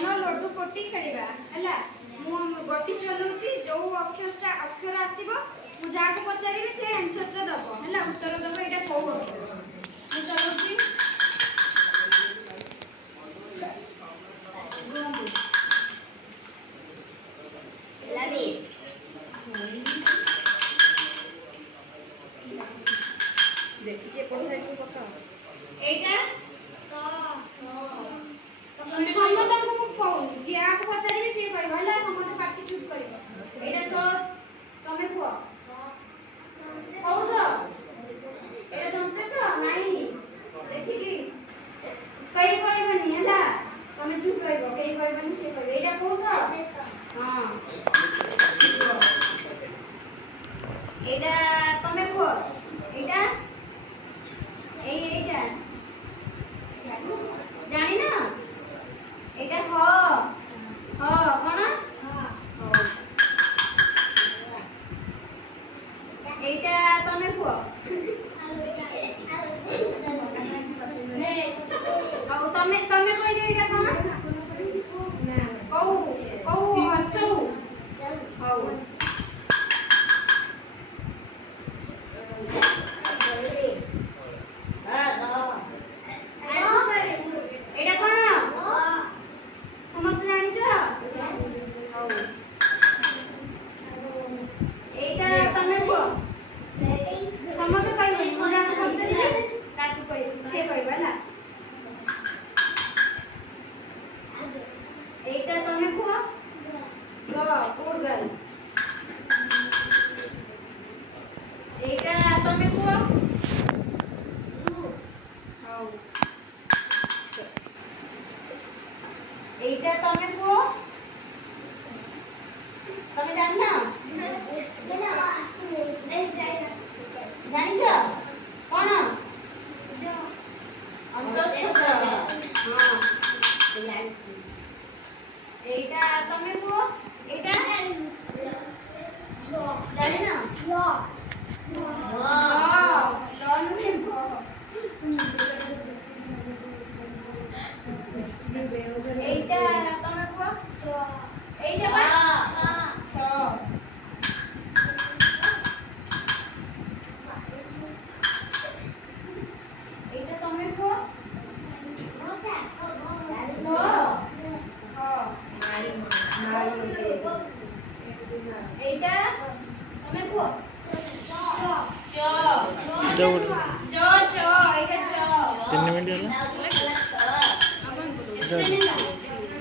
बन लड्डू कोटी खेलिबा हला मु गोटी चलौची जो अक्षर आसीबो मु जाको पचारिबे से आंसर टा दबो हला उत्तर दबो एटा को हो मु चलौची लाबी देखि के पढ़ा के पका एटा समता को कहू जे आको पचारिबे से कहबा हला समता पार्टी चूज करबो एटा सो तमे को कहू एटा तमके सो नाही देखि की कई कहबनी हला तमे चूज करबो कई कहबनी से कहबो एटा कहू हां एटा तमे को एटा एटा जानी ना एटा ह कोन एटा तमे को आउ तमे कहि दे एटा कोन कहू हसौ हौ एटा कोन समझ जानि छ हौ एटा तमे को समझ कहि मुजा को पचले काटू कहि से कहिबा ना एटा तमे को गुड गर्ल एटा तमे को हौ एटा तमे को तमे जान ना जानि छ कोन अंतस्थ हां एटा तमे को एटा जानि ना लॉन में एटा तमे को एटा बा छ एटा तमे को एटा तमे को च 3 मिनट